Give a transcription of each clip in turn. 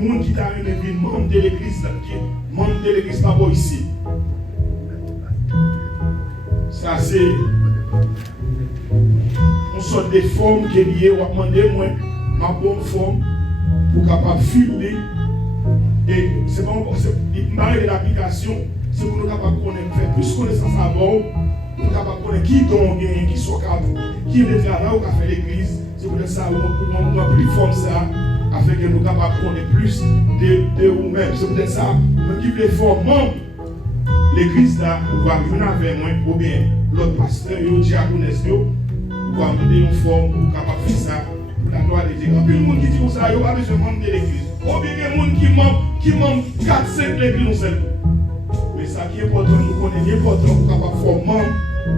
Les gens qui t'arrivent et membre de l'église, membre de l'église pas bon ici. Ça c'est une sorte de forme qui est liée. On va demander moi ma bonne forme pour capable filmer. Et c'est pas une barrière de l'application, c'est pour nous capables de faire plus connaissance à bord, pour nous capables de connaître qui don gagne, qui sont capables, qui est le travail ou qui a fait l'église. C'est pour ça qu'on a plus forme ça, afin que nous capables de connaître plus de nous-mêmes. C'est peut-être ça, même qui veut former l'église là, on va venir avec moi, ou bien l'autre pasteur, le diaconesse, on va demander une forme pour capable de faire ça, pour la gloire de Dieu. Quand il y a des gens qui disent ça, il n'y a pas besoin de membre de l'église. Ou bien il y a des gens qui membre 4-5 l'église. Mais ça qui est important, nous connaissons l'important pour capable former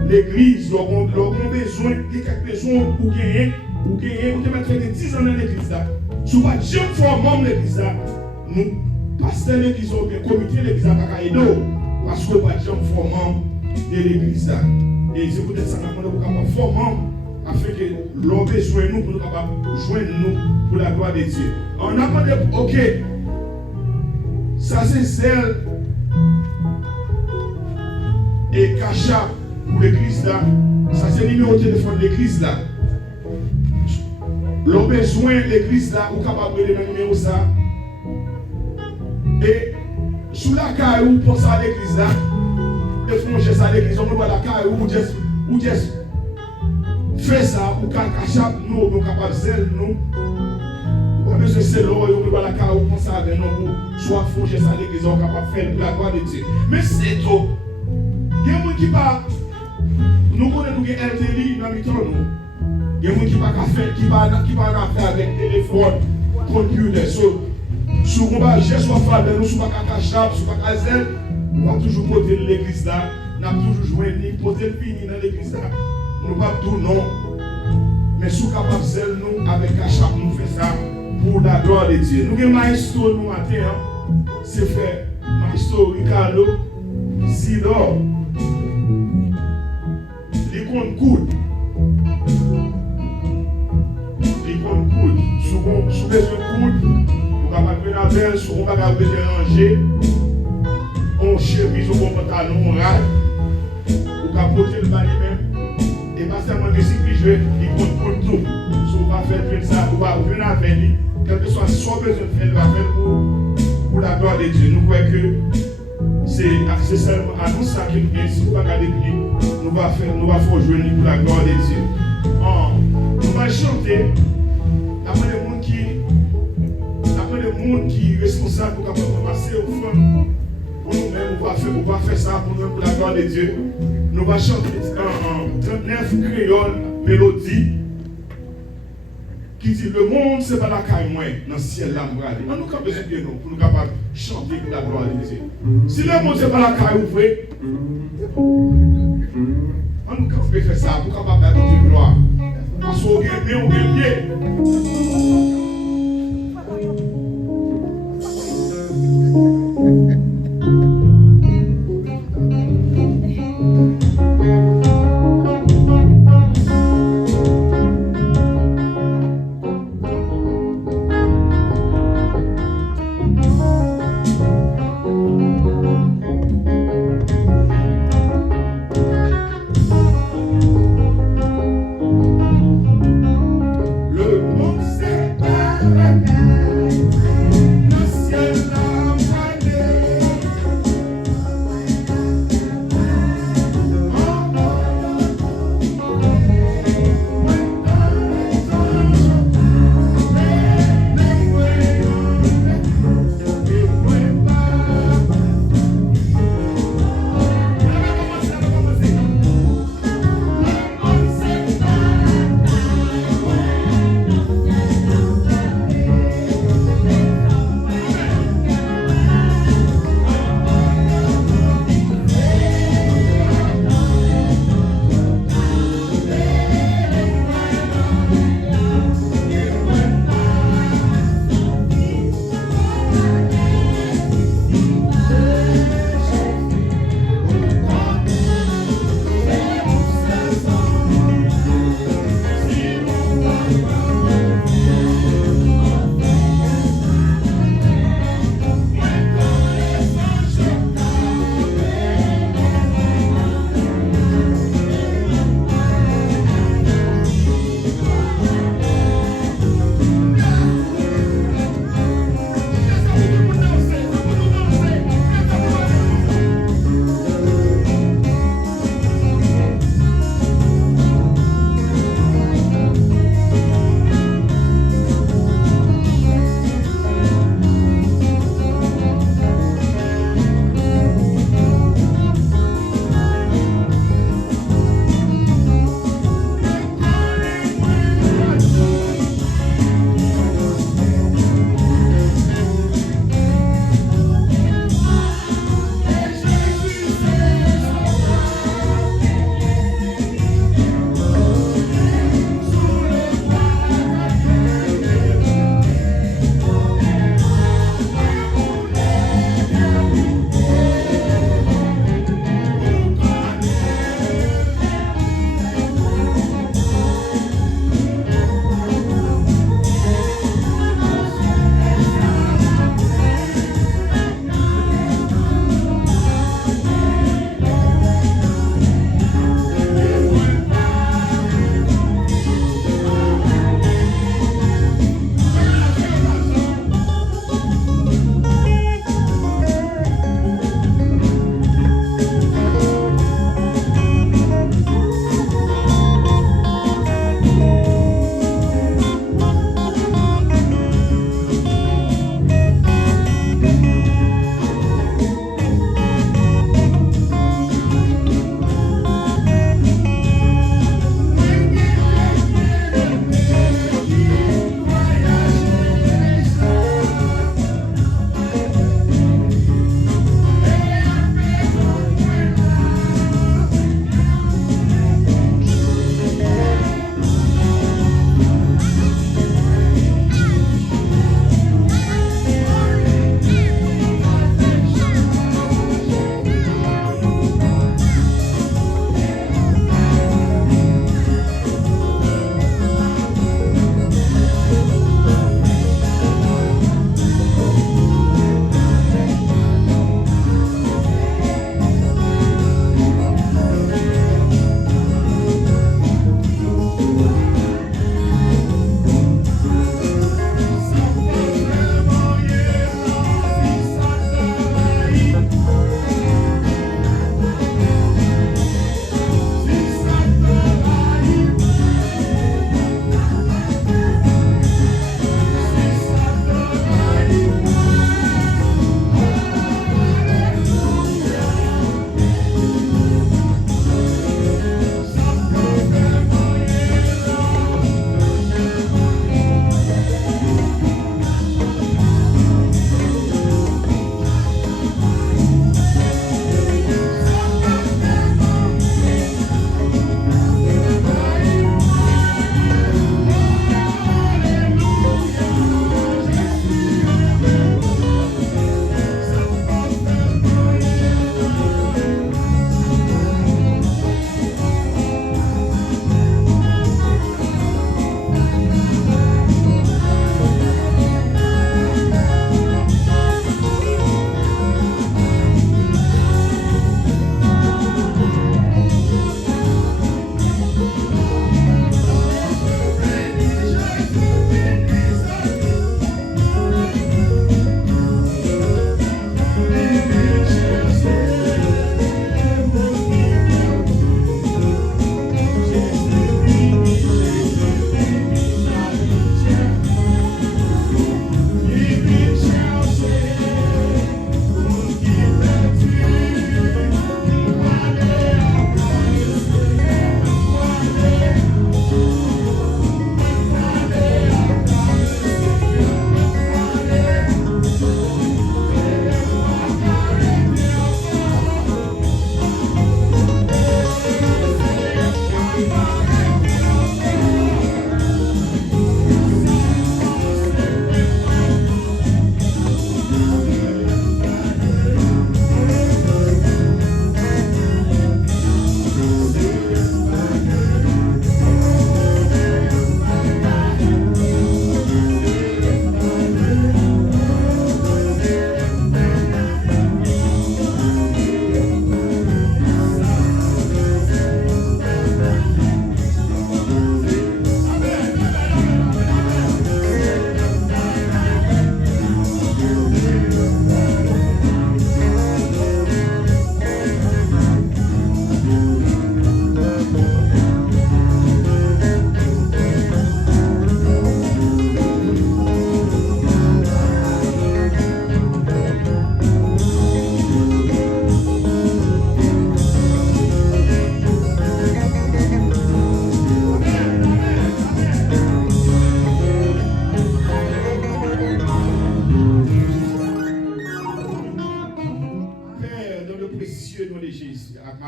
l'église. Nous avons besoin, il y a quelques besoins pour gagner, pour te mettre 10 ans dans l'église là. Si vous ne pouvez pas former l'église là, nous, pasteurs l'église ou bien comité l'église là, pas aider parce que nous ne pouvons pas former de l'église là. Et c'est peut-être ça qu'on est capable de former afin que l'on besoin nous pour nous capables joindre nous pour la gloire de Dieu. On a demandé, ok, ça c'est celle et cachap pour l'église là, ça c'est le numéro de téléphone de l'église là. L'on besoin de l'église là, ou capable de le numéro ça. Et sous la caille où pense à l'église là, et font geste à l'église, on voit la caille ou juste fait ça, ou cachap nous, nous capables de zèle nous. Parce que c'est l'eau, on voit la caille où pense à nous, soit font geste à l'église, on est capable de faire pour la gloire de Dieu. Mais c'est tout. Il y a des gens qui pas, nous connaissons nous LTI dans le temps nous. Il y a des gens qui pas faire avec téléphone, computer. Si on va chercher soit faire nous, si on va cachap, si on va zèle, on va toujours porter l'église là, on a toujours joué ni porter le fini dans l'église là. Nous ne pouvons pas tout non. Mais si on est capable de faire nous avec cachap, nous faisons ça pour la gloire de Dieu. Nous avons maestro nous matin, c'est fait maestro Ricardo Zidor. Les comptes cool. Les comptes cool. Sous besoin de cool, nous ne pouvons pas venir avec, si on ne peut pas ranger, on chemise au pantalon, on râle, on peut porter le bas même. Et pas seulement que si je vais, il compte pour tout. Si on va faire ça, on va venir avec lui. Quel que soit son besoin de faire, il va faire pour la gloire de Dieu. Nous croyons que c'est seulement à nous ça qui nous vient. Si on va garder lui, nous va faire jouer pour la gloire de Dieu. Nous allons chanter. Après le monde qui est responsable pour passer au fond. Pour nous-mêmes, on va faire ça pour nous, pour la gloire de Dieu. Nous allons chanter en 39 créoles mélodie qui dit le monde c'est pas la caille moins dans le ciel là on nous camper sur pied nous pour nous capables de chanter pour la gloire de Dieu. Si le monde c'est pas la caille ouvrée, on nous camper faire ça pour capable d'attendre gloire. Parce qu'on gagne bien. Le monde c'est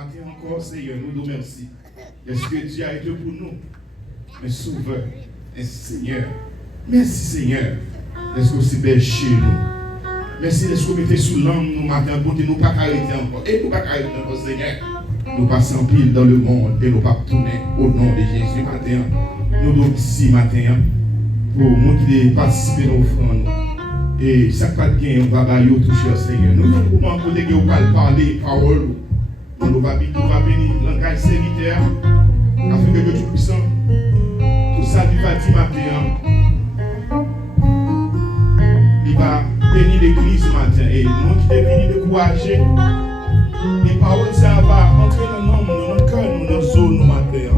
matin encore, Seigneur, nous nous remercions. Est-ce que Dieu a été pour nous? Mais sauveur, merci Seigneur. Merci Seigneur. Est-ce que vous belle chez nous? Merci de ce que vous mettez sous l'angle nous matin pour nous pas arrêter encore. Et nous pas arrêter encore, Seigneur. Nous passons pile dans le monde et nous pas tourner au nom de Jésus matin. Nous donc ici matin pour nous qui participent à l'offrande. Et ça pas bien, on va bailler tout cher Seigneur. Nous nous pouvons côté que on va parler parole. Nous va bénir langage serviteur. Afin que Dieu puissant. Tout ça lui va dire matin. Il va bénir l'église matin. Et nous qui devons venir décourager. Les paroles ça va entrer dans notre cœur, dans notre zone matin.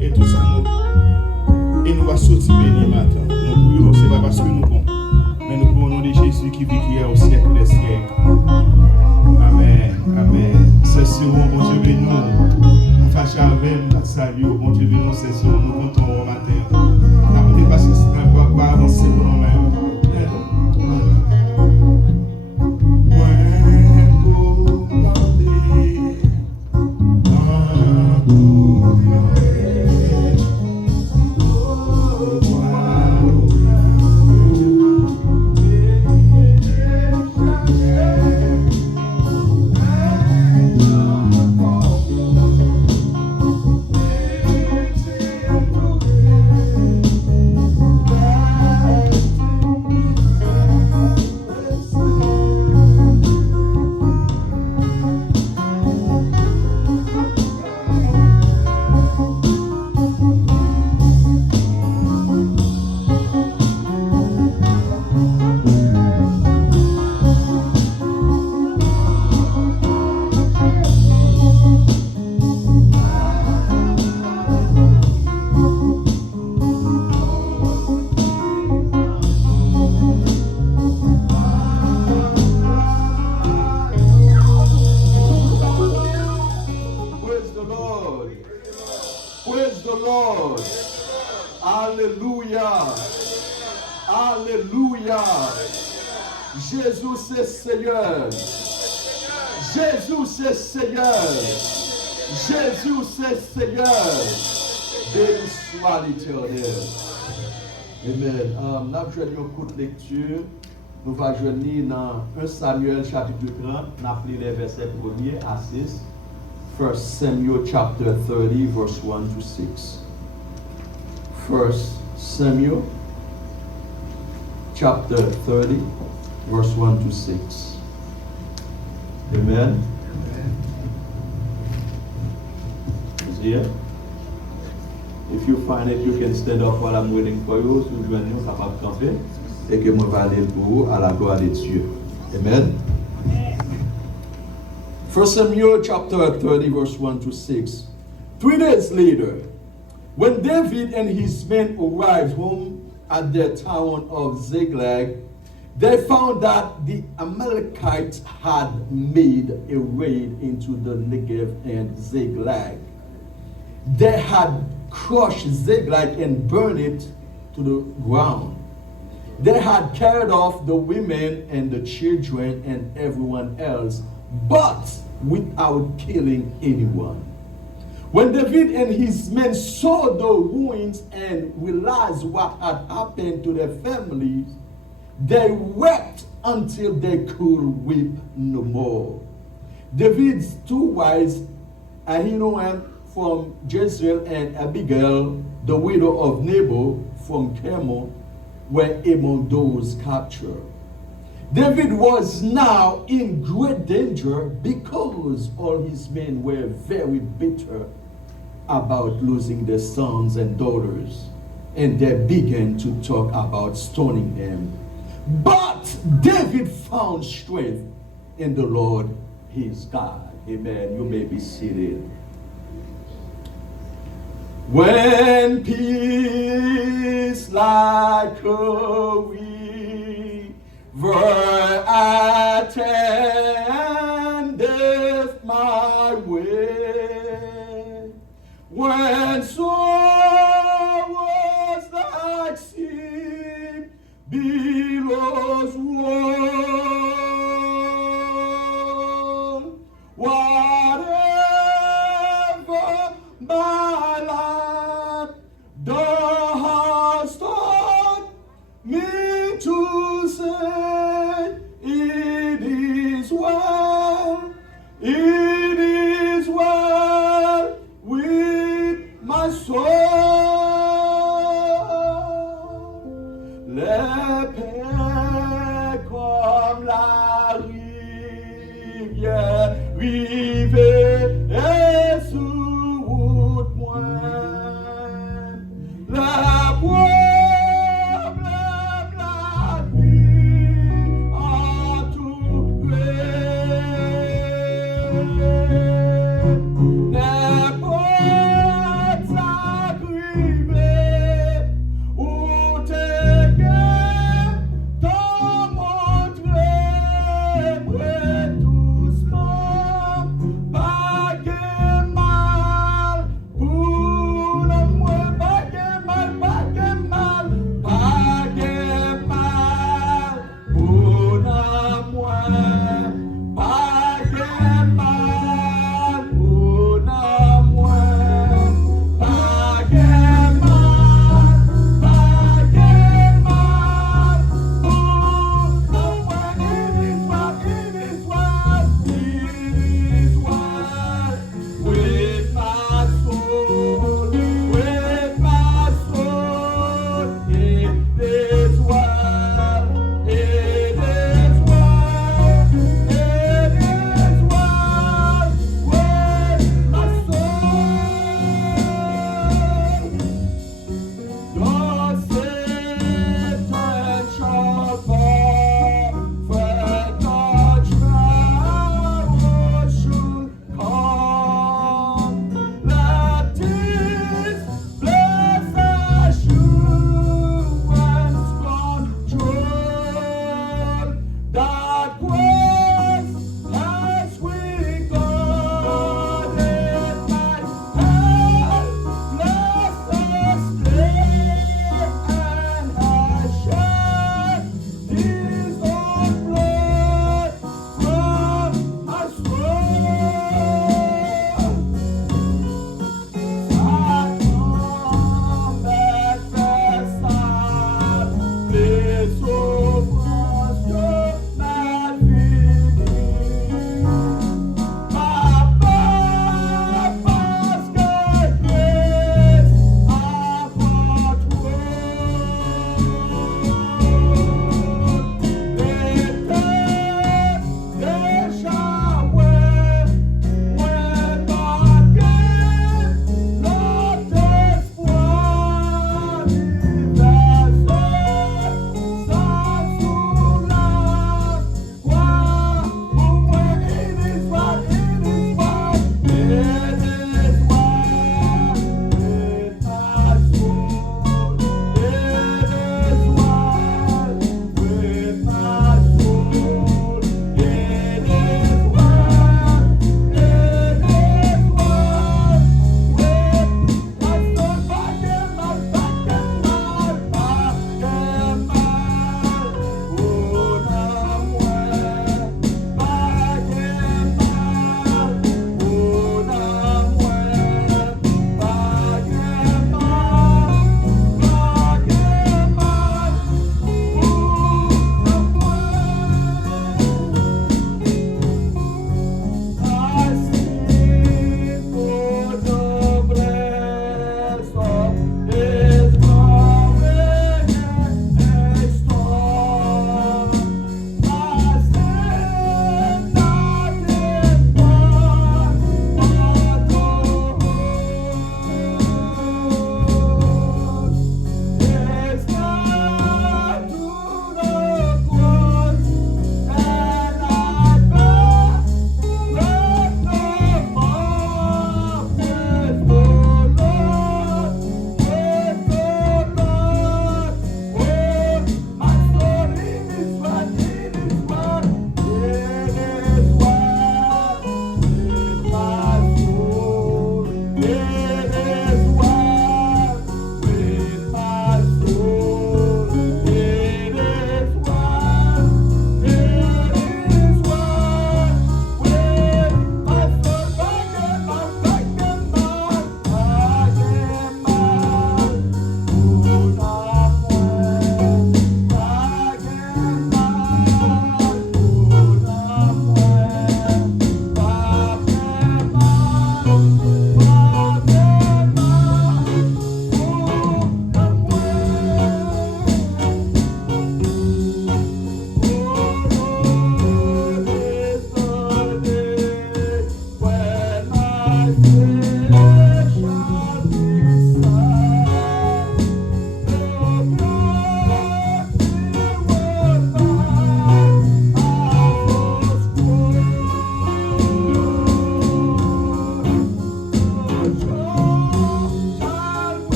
Et tout ça nous. Et nous va sortir béni matin. Nous prions, c'est pas parce que nous bons. Mais nous pouvons au nom de Jésus qui vit qui est au siècle des siècles. Amen. Amen. C'est sur vous, bon Dieu, bénis nous. Fâché avec la salut, bon Dieu, bénis nous, c'est sur nous, comptons au matin. La bonne parce que c'est un peu avancer pour nous-mêmes. Jésus c'est Seigneur. Jésus c'est Seigneur. Jésus c'est Seigneur. Béni soit l'Éternel. Amen. Nous avons joué une courte lecture. Nous allons jouer dans 1 Samuel chapitre 30. Nous avons lu les versets 1er à 6. 1 Samuel chapter 30 verse 1 to 6. 1 Samuel chapter 30 verse 1 to 6. Amen. Is here? If you find it, you can stand up while I'm waiting for you. Si vous joignez, vous capable de camper et que moi vais aller pour vous à la gloire de Dieu. Amen. 1 Samuel chapter 30 verse 1 to 6. 3 days later, when David and his men arrived home at the town of Ziklag, they found that the Amalekites had made a raid into the Negev and Ziklag. They had crushed Ziklag and burned it to the ground. They had carried off the women and the children and everyone else, but without killing anyone. When David and his men saw the ruins and realized what had happened to their families, they wept until they could weep no more. David's two wives, Ahinoam from Jezreel and Abigail, the widow of Nabal from Carmel, were among those captured. David was now in great danger because all his men were very bitter about losing their sons and daughters, and they began to talk about stoning him. But David found strength in the Lord his God. Amen. You may be seated. When peace like a river attendeth my way, when sorrows like sea billows roll, whatever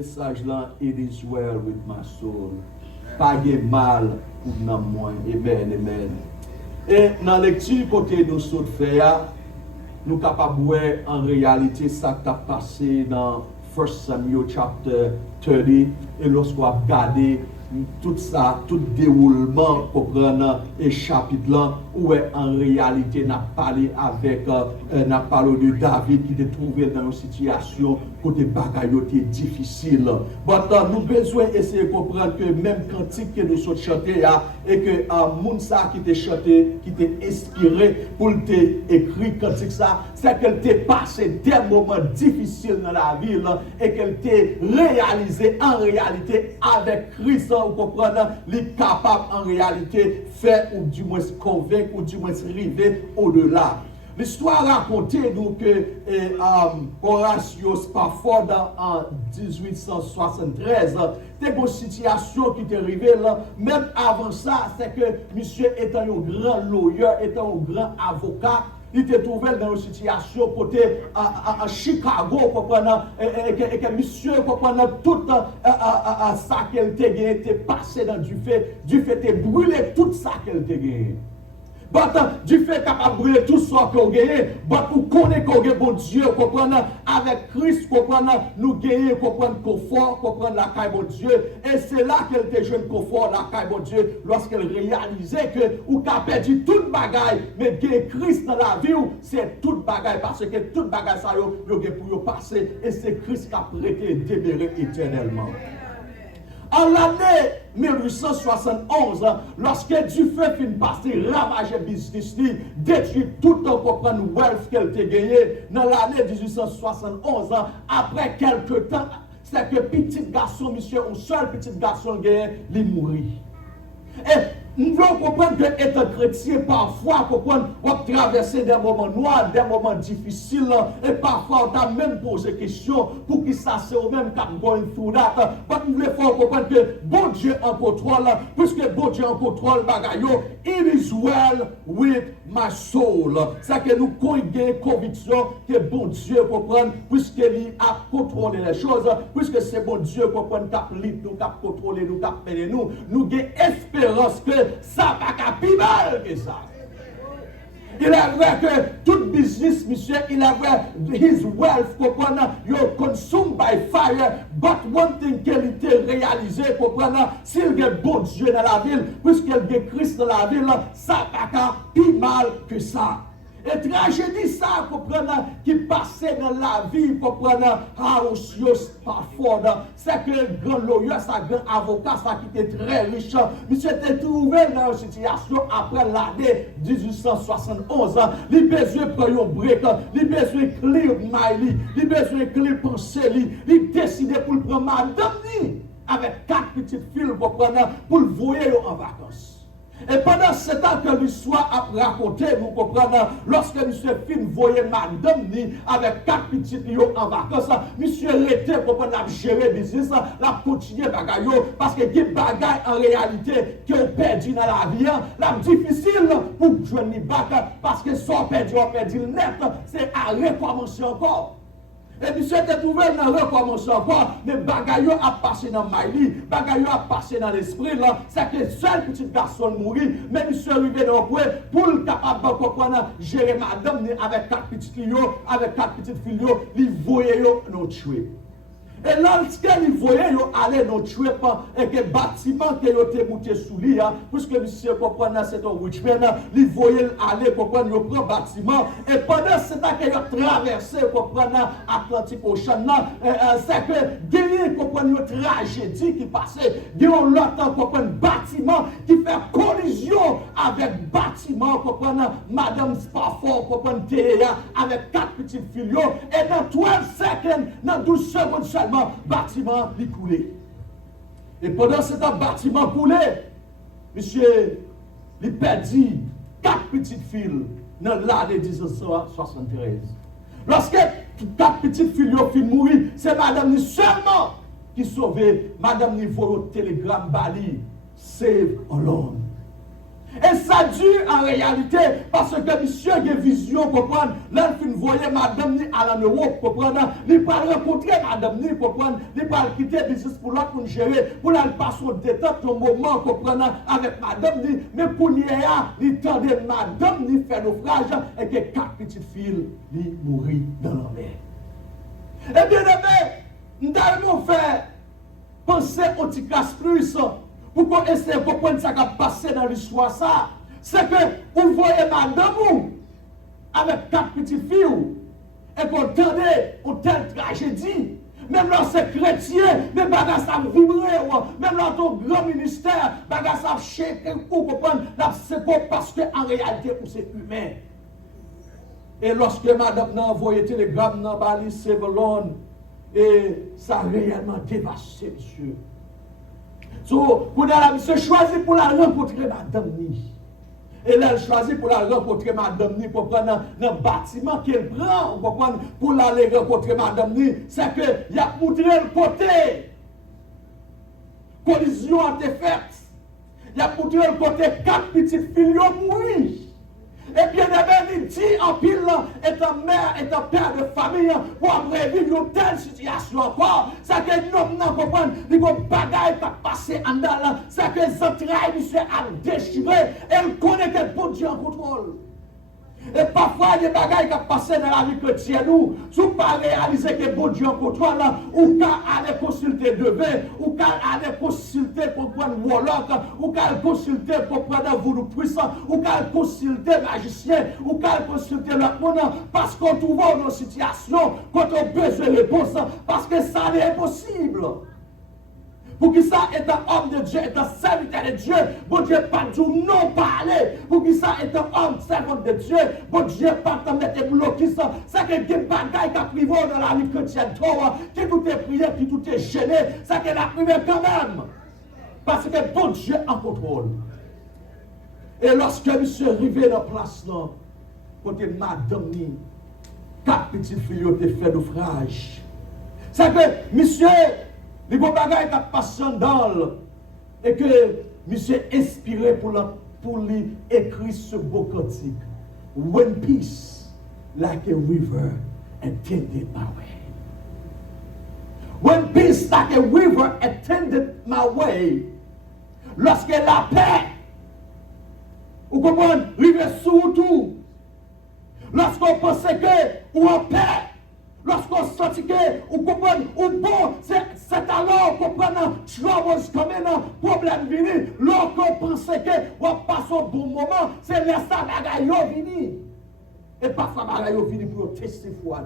message là, it is well with my soul. Pas de mal pour moi. Amen, amen. Et dans la lecture côté nous sommes fait, nous sommes capables de voir en réalité ça qui a passé dans 1 Samuel chapter 30. Et lorsqu'on a regardé tout ça, tout déroulement pour prendre et chapitre là, où en réalité n'a parlé avec n'a parlé de David qui était trouvé dans une situation côté bagaille était difficile. Bon, nous besoin essayer de comprendre que même cantique que nous sommes chanter et que Mounsa qui était chanté, qui était inspiré pour te écrit cantique ça, c'est qu'elle t'est passé des moments difficiles dans la vie et qu'elle t'est réalisé en réalité avec Christ. Vous comprenez, il est capable en réalité faire ou du moins convaincre ou du moins arriver au-delà. L'histoire racontée nous que Horatio Spafford en 1873, c'était une situation qui est arrivée là. Même avant ça, c'est que monsieur étant un grand lawyer, étant un grand avocat, il était trouvé dans une situation côté à Chicago, et que monsieur tout ça qu'elle était gagné était passé dans du fait était brûlé tout ça qu'elle était gagné. Du fait capable de brûler tout ça qu'on gagne, nous connaissons qu'on gagne bon Dieu, avec Christ, nous gagnons, confort, la caille bon Dieu. Et c'est là qu'elle était jeune confort, la caille bon Dieu, lorsqu'elle réalisait que ou qu'a perdu toute bagaille, mais gagner Christ dans la vie, c'est toute bagaille, parce que toute bagaille ça yo pour passer, et c'est Christ qui a prêté demeurer éternellement. En l'année 1871, lorsque Dufeu fin passer ravager business, détruit tout le comprendre wealth qu'elle a gagné, dans l'année 1871, après quelques temps, c'est que petit garçon, monsieur, un seul petit garçon gagné, il mourit. Et nous devons comprendre que être chrétien, parfois, on va traverser des moments noirs, des moments difficiles, et parfois on t'a même posé question pour qui ça c'est au même cap going through that. Mais nous devons comprendre que bon Dieu en contrôle, puisque bon Dieu en contrôle, bagayo, it is well with my soul. C'est que nous avons conviction que bon Dieu comprend, puisqu'il a contrôlé les choses, puisque c'est bon Dieu comprend cap libre, nous cap contrôler, nous cap peiner nous, nous avons espérance que ça va pas plus mal que ça. Il est vrai que tout business, monsieur, il est vrai, his wealth, you're consumed by fire, but one thing qu'il était réalisé, s'il y a bon Dieu dans la ville, puisqu'il y a Christ dans la ville, ça va pas plus mal que ça. Et tragédie ça, qui passait dans la vie, Horatio Spafford, c'est que le grand lawyer, ça grand avocat, ça qui était très riche, monsieur était trouvé dans une situation après l'année 1871. Il a besoin de prendre un break, il a besoin de clear mind, il a besoin de clear pensée, il a décidé pour prendre madame avec 4 petites filles pour le voyer en vacances. Et pendant ce temps que l'histoire a raconté, vous comprenez, lorsque M. Fin voyait madame ni avec 4 petites en vacances, M. était pour gérer le business, la continuer bagaille, parce que les bagailles en réalité qui ont perdu dans la vie, la difficile pour joindre les bagailles, parce que soit perdu, on perdu le net, c'est à recommencer encore. Et monsieur était trouvé dans le recommencer encore, mais bagaille a passé dans Maïli, bagaille a passé dans l'esprit, c'est que seul petit garçon mourit, mais monsieur arrivé dans le point pour le capable de comprendre, gérer madame avec 4 petites filles, avec 4 petites filles, il voyait nous tuer. Et lorsqu'il voyait aller dans le tuer, et que le bâtiment qui était monté sous lui, puisque monsieur comprend c'est un Richmond, il voyait aller comprendre, il prend le bâtiment, et pendant ce temps qu'il a traversé comprendre Atlantique Ocean, c'est que gagné comprendre une tragédie qui passait, il y a l'autre comprendre bâtiment qui fait collision avec bâtiment comprendre Madame Spafford comprendre avec 4 petites filles, et dans 12 secondes, dans 12 secondes seulement, bâtiment li coulé. Et pendant ce temps, bâtiment coulé, monsieur, il perdit 4 petites filles dans l'année 1973. Lorsque 4 petites filles ont fini de mourir, c'est madame seulement qui sauvait, madame ni voit au télégramme Bali, save alone. Et ça dure en réalité parce que monsieur a une vision, comprendre. Là, il voyait madame ni à l'Europe, comprendre. Il pas rencontrer madame ni, comprendre. Il pas quitter le business pour l'autre pour gérer, pour aller passer au détente, un moment, comprendre, avec madame ni. Mais pour lui, il tendait madame ni faire naufrage et que 4 petites filles, lui mourir dans la mer. Et bien aimé, nous allons faire penser au petit casse plus. Pour qu'on essaie de comprendre ce qui a passé dans l'histoire, ça, c'est que vous voyez madame avec 4 petites filles et qu'on entendait une telle tragédie. Même là, c'est chrétien, mais bagas ça vibrer, même là, ton grand ministère, bagas ça shaker pour comprendre, c'est pas parce qu'en réalité, c'est humain. Et lorsque madame a envoyé télégramme dans Bali, Sevelon, et ça a réellement dévasté, monsieur. So, quand la monsieur choisit pour la rencontrer madame ni. Et là, elle choisit pour la rencontrer madame ni pour prendre dans le bâtiment qu'elle prend pour aller rencontrer madame ni. C'est que il a montré le côté. Collision a été faite. Il a montré le côté 4 petites filles mourir. Et bien il dit en pile, étant mère, étant père de famille, pour après vivre une telle situation encore, c'est que nous ne comprenons, les bagailles qui passent en dedans, c'est que les entrailles, monsieur, a déchiré, et il connaît que bon Dieu en contrôle. Et parfois, il y a des bagailles qui passent dans la vie chrétienne, nous, si vous ne pas réaliser que bon Dieu en contrôle, ou qu'à aller consulter devin, ou qu'à aller consulter pour prendre warlock, ou qu'à aller consulter pour prendre voodoo puissant, ou qu'à aller consulter magicien, ou qu'à aller consulter l'autre monde, parce qu'on trouve dans une situation, quand on a besoin de réponse, parce que ça n'est impossible. Pour que ça est un homme de Dieu, est un serviteur de Dieu, bon Dieu pas du non parler. Pour que ça est un homme servant de Dieu, bon Dieu pas te mettre bloqué ça. C'est que des bagailles qui privent dans la vie chrétienne, qui tout est prié, qui tout est gêné, c'est qu'elle a privé quand même. Parce que bon Dieu en contrôle. Et lorsque monsieur est arrivé dans la place là, côté madame ni, 4 petites filles ont fait naufrage. C'est que monsieur, les bons bagages qui passent dans et que monsieur inspiré pour lui écrire ce beau cantique. When peace like a river attended my way. When peace like a river attended my way. Lorsque la paix, vous comprenez, rive sous tout. Lorsqu'on pense que ou en paix, lorsqu'on sent que, ou comprenez, ou bon, c'est alors qu'on prend un troubles comme un problème venu, lorsqu'on pense que, on passe au bon moment, c'est l'instant bagaille vini. Et parfois bagaille vini pour tester foi.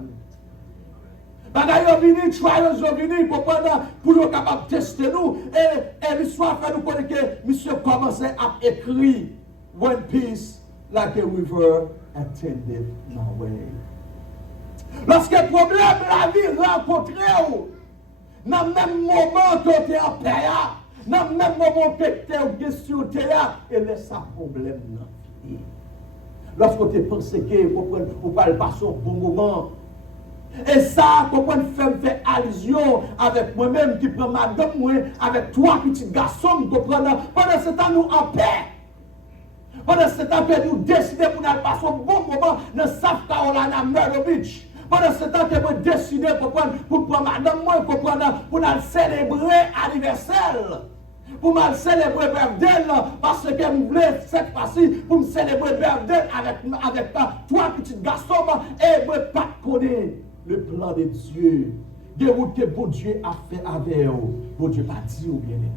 Bagaille vini, trials vini, pour nous capable de tester nous. Et l'histoire fait nous connaître que monsieur commençait à écrire, when peace like a river attended my way. Lorsque le problème la vie rencontré, dans le même moment que tu es en paix, dans le même moment que tu es sur terre, et laisse ça problème dans la vie. Lorsque tu penses que vous ne parlez pas sur un bon moment, et ça, vous fait allusion avec moi-même qui prend madame, avec 3 petits garçons, pendant ce temps nous en paix. Pendant ce temps que nous décidons pour nous passer un bon moment dans South Carolina, Myrtle Beach. Pendant ce temps que nous décidons pour prendre madame, pour nous célébrer l'anniversaire. Pour nous célébrer birthday, parce que nous voulons cette fois-ci, pour nous célébrer birthday avec 3 petits garçons, et nous ne pas connaître le plan de Dieu. Des routes que bon Dieu a fait avec vous. Bon Dieu pas dit ou bien aimé.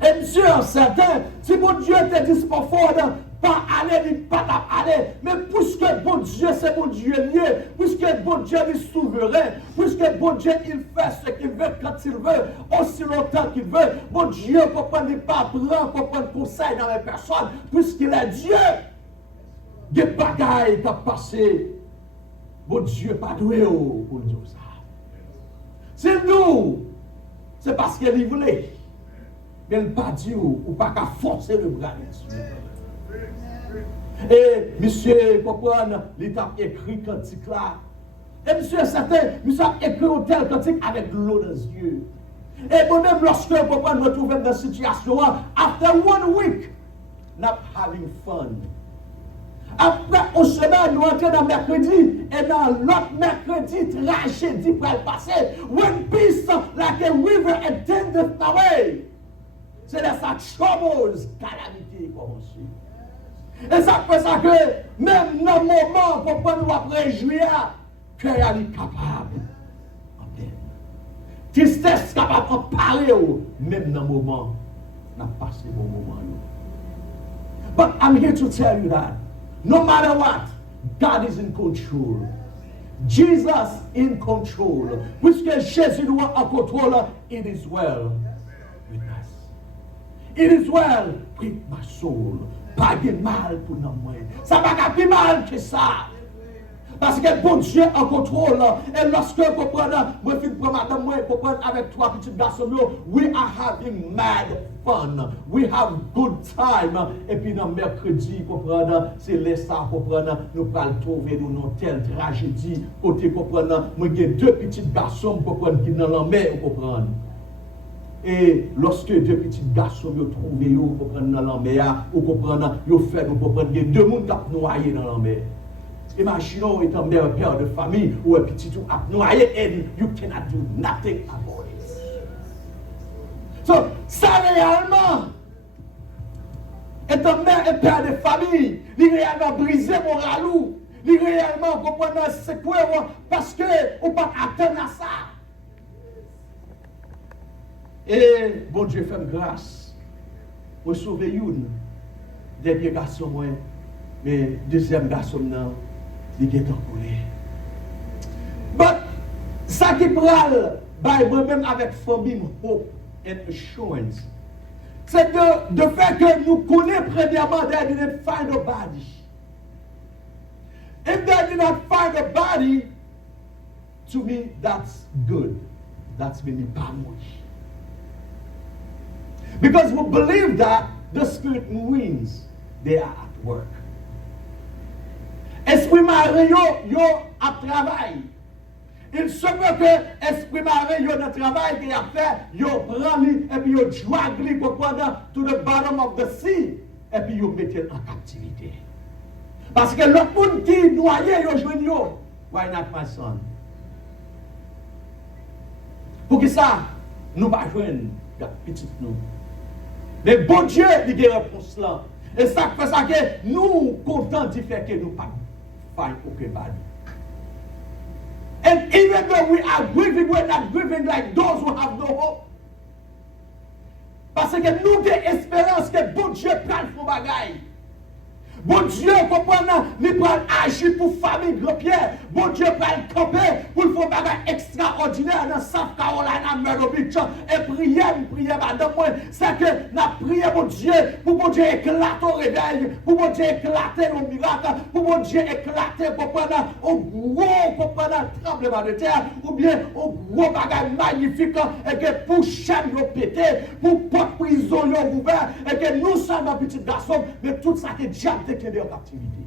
Et monsieur, certain, si mon Dieu te dit pas fort, pas aller, pas aller, mais puisque bon Dieu, c'est mon Dieu lié, puisque bon Dieu est souverain, puisque bon Dieu, il fait ce qu'il veut quand il veut, aussi longtemps qu'il veut, bon Dieu, pour ne pas prendre, pour prendre conseil dans les personnes, puisqu'il est Dieu, des bagailles qui ont passé, bon Dieu, pas doué pour nous ça. C'est nous, c'est parce qu'il voulait. Mais pas dit ou pas qu'à forcer le bras là-dessus. Et monsieur, comprendre, l'État écrit cantique là. Et monsieur, certain, monsieur a écrit un tel cantique avec l'eau dans les yeux. Et moi-même, lorsque je me trouve dans cette situation, after 1 week, not having fun. Après, une semaine, nous entrons dans mercredi, et dans l'autre mercredi, tragédie pour le passer. When peace like a river attendeth my way. C'est là ça, troubles, calamité commence. Et ça fait ça que, même dans le moment, pour prendre nous réjouir, que y a capable. Tristesse capable de parler, même dans le moment, n'a passé bon moment. But I'm here to tell you that no matter what, God is in control. Jesus in control. Puisque Jésus doit en contrôle, it is well with us. It is well with my soul. Pas de mal pour nous. Ça va pas plus mal que ça. Parce que bon Dieu en contrôle. Et lorsque vous comprenez, moi je prends madame, moi je prends avec trois petits garçons, we are having mad fun. We have good time. Et puis dans mercredi, comprenez, c'est les ça, comprenez, nous allons trouver nous telle tragédie. Côté comprenez, moi j'ai deux petits garçons, comprenez, qui dans la mer, comprenez. Et lorsque deux petits garçons vous trouvent, vous comprenez dans la mer, vous comprenez, vous faites, vous comprenez, deux monde qui noyé dans la mer. Imaginons étant père de famille ou un petit tout à noyer and you cannot do nothing about it. So, ça réellement, étant mère et père de famille, il réellement brisé mon ralou, il réellement comprendre c'est quoi parce que on pas attendre à ça. Et bon Dieu fait grâce. Moi sauver une dernier garçon moi, mais deuxième garçon non. Il est encoulé. But, ça qui prend, moi-même avec famille, hope and assurance, c'est de fait que nous connaissons premièrement that they didn't find a body. If they did not find a body, to me, that's good. That's really bad. Because we believe that the spirit wins, they are at work. Esprit marin yo à travail. Il se peut que esprit marin yo dans travail qu'il a fait, yo prend lui et puis yo drag lui pour prendre to the bottom of the sea et puis yo mettre en captivité. Parce que l'autre monde qui noyé yo joine yo. Why not my son? Pour que ça nous pas joindre petit nous. Mais bon Dieu il a réponse là. Et ça fait ça que nous contents de faire que nous pas find body. And even though we are grieving, we're not grieving like those who have no hope. Parce que nous avons espérance que bon Dieu prend son bagage. Bon Dieu, comprenez, il prend agir pour famille Grand-Pierre. Bon Dieu prend camper pour faire un bagage extraordinaire dans South Carolina, Myrtle Beach. Et prier, madame, c'est que nous prions bon Dieu, pour bon Dieu éclater au réveil, pour bon Dieu éclater au miracle, pour bon Dieu éclater, comprenez, au gros, comprenez, tremblement de terre, ou bien au gros bagage magnifique, et que pour chaîne nous péter, pour porte prison nous ouvert, et que nous sommes un petit garçon, mais tout ça que diable déclaré en captivité.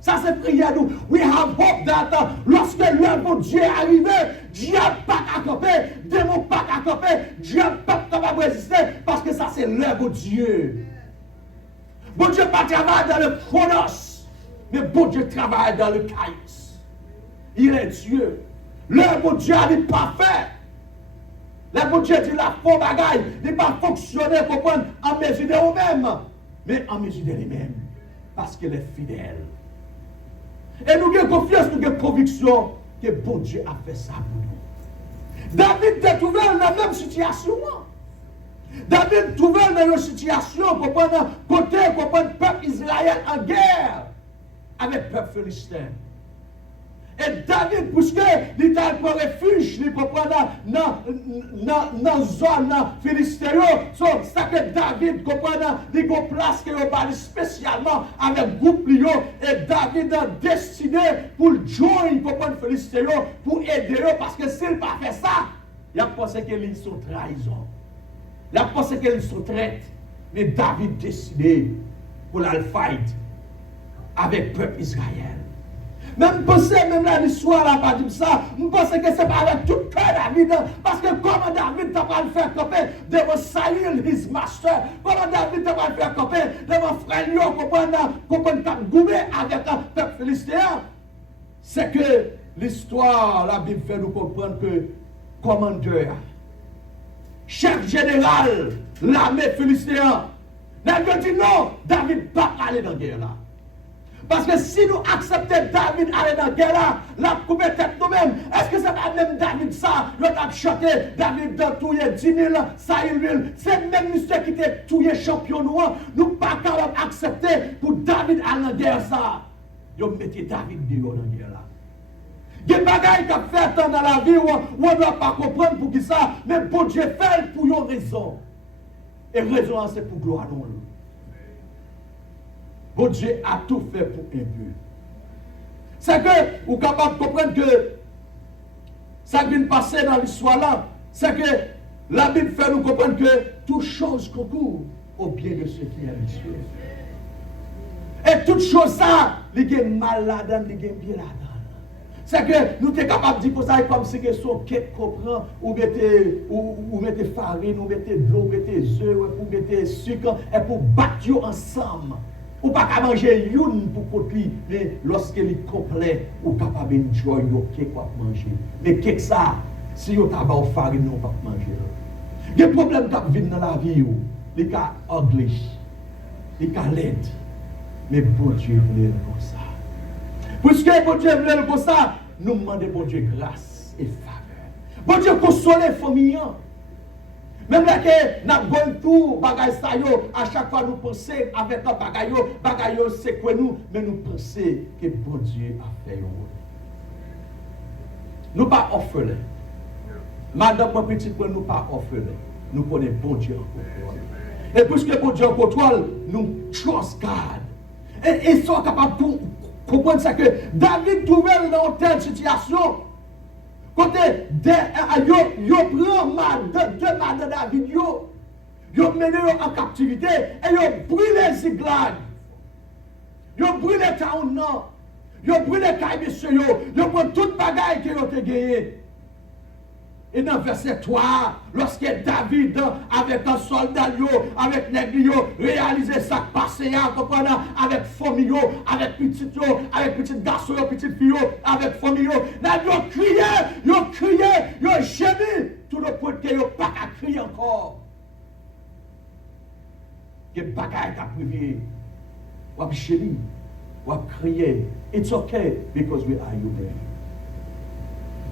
Ça c'est prière nous. We have hope that lorsque l'heure de Dieu est arrivé, Dieu pas qu'à camper, démon pas qu'à camper, Dieu pas capable de résister parce que ça c'est l'heure de Dieu. Bon Dieu pas travaille dans le chronos, mais bon Dieu travaille dans le chaos. Il est Dieu. L'heure de Dieu n'est pas fait. L'heure de Dieu dit la faux bagaille, n'est pas fonctionné comprendre en mesure de vous-même, mais en mesure de lui-même, parce qu'elle est fidèle. Et nous avons confiance, nous avons conviction que bon Dieu a fait ça pour nous. David s'est trouvé dans la même situation. David trouvé dans une situation pour prendre côté, pour prendre le peuple Israël en guerre avec le peuple philistin. Et David, puisque il a pris refuge, il peut prendre dans la zone philistéenne. C'est ça que David comprend, il a une place qui est spécialement avec le groupe Lyon. Et David a décidé pour joindre le philistéen, pour aider eux, parce que s'il n'a pas fait ça, il a pensé qu'ils sont trahison. Il a pensé qu'ils sont traite. Mais David a décidé pour la fight avec le peuple Israël. Même penser, même là, l'histoire là, pas dit ça. Je pense que c'est pas avec tout cœur David. Parce que comment David t'a pas le faire camper devant Saül, his master. Comment David t'a pas le faire camper devant frère Lyon, comprendre t'a goumé avec un peuple philistéen. C'est que l'histoire, la Bible fait nous comprendre que commandeur, chef général, l'armée philisthéen, n'a dit non, David ne peut pas aller dans la guerre là. Parce que si nous acceptons David aller dans la guerre là, la coupe tête nous-mêmes, est-ce que c'est pas même David ça, nous avons chanté, David dans tout 10 000, Saül 1000, c'est même monsieur qui était tout champion noir, nous ne sommes pas capables d'accepter pour David aller dans la guerre ça. Vous mettez David dehors dans la guerre là. Il y a des bagages qui ont fait dans la vie où on ne doit pas comprendre pour qui ça, mais bon Dieu fait pour une raison. Et raison c'est pour gloire non. Bon Dieu a tout fait pour un but. C'est que vous êtes capable de comprendre que ça vient de passer dans l'histoire là, c'est que la Bible fait nous comprendre que toute chose concourt au bien de ceux qui aiment Dieu. Et toute chose ça, il y a mal là-dedans, il y a bien là-dedans. C'est que nous sommes capables de dire pour ça comme si que son quête comprend, ou mettez farine, ou mettez de l'eau, ou mettez œufs, ou mettez sucre, et pour battre ensemble. Ou pas qu'à manger une pour côté, mais lorsqu'il est complet, ou capable de enjoy yo cake pour manger. Mais qu'est-ce ça, si vous avez de farine, vous ne pouvez pas manger. Il y a des problèmes qui viennent dans la vie, les cas ugly, les cas laid. Mais bon Dieu voulait le comme ça. Puisque bon Dieu voulait le comme ça, nous demandons bon Dieu grâce et faveur. Bon Dieu console les familles. Même là que nous avons tout bagay sa yo, à chaque fois nous pensons avec un bagay yo c'est quoi nous, mais nous pensons que bon Dieu a fait un rôle. Nous pas orphelins. Madame mon petit point, nous pas orphelins. Nous connaissons bon Dieu en contrôle. Et puisque bon Dieu en contrôle, nous trust God. Et ils sont capables de comprendre ça que David trouvait dans une telle situation. Côté yo prend deux madame David yo mené en captivité et yo brûlé Ziklag. Yo brûlé town non. Yo brûlé caille monsieur yo prend toute bagaille que yo te gagné. Et dans verset 3, lorsque David, avec un soldat, avec l'église, réalisé ça passé, avec famille, avec petit, avec petit garçon, petite fille, avec famille, ils ont crié, ils ont gémi, tout le point que ils n'ont pas qu'à crier encore. Que bagaille t'a privé, ou à gémi, ou à crier. It's okay because we are human.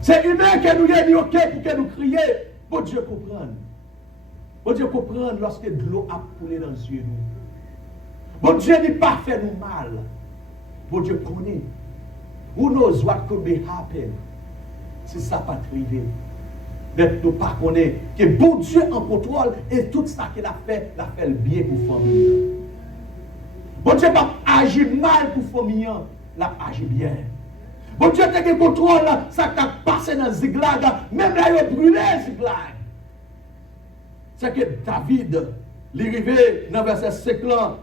C'est humain que nous dit ok pour que nous crions. Bon Dieu comprenne. Bon Dieu comprenne lorsque de l'eau a coulé dans les yeux nous. Bon Dieu n'est pas fait nous mal. Bon Dieu connaît. Who knows what could be happen si ça pas arrivé. Mais nous pas connaît que bon Dieu en contrôle et tout ça qu'il a fait le bien pour la famille. Bon Dieu pas agir mal pour la famille, l'a agi bien. Bon Dieu te contrôle ça qui a passé dans Ziklag, même là il a brûlé Ziklag. C'est que David, l'arrivée dans verset 5 là,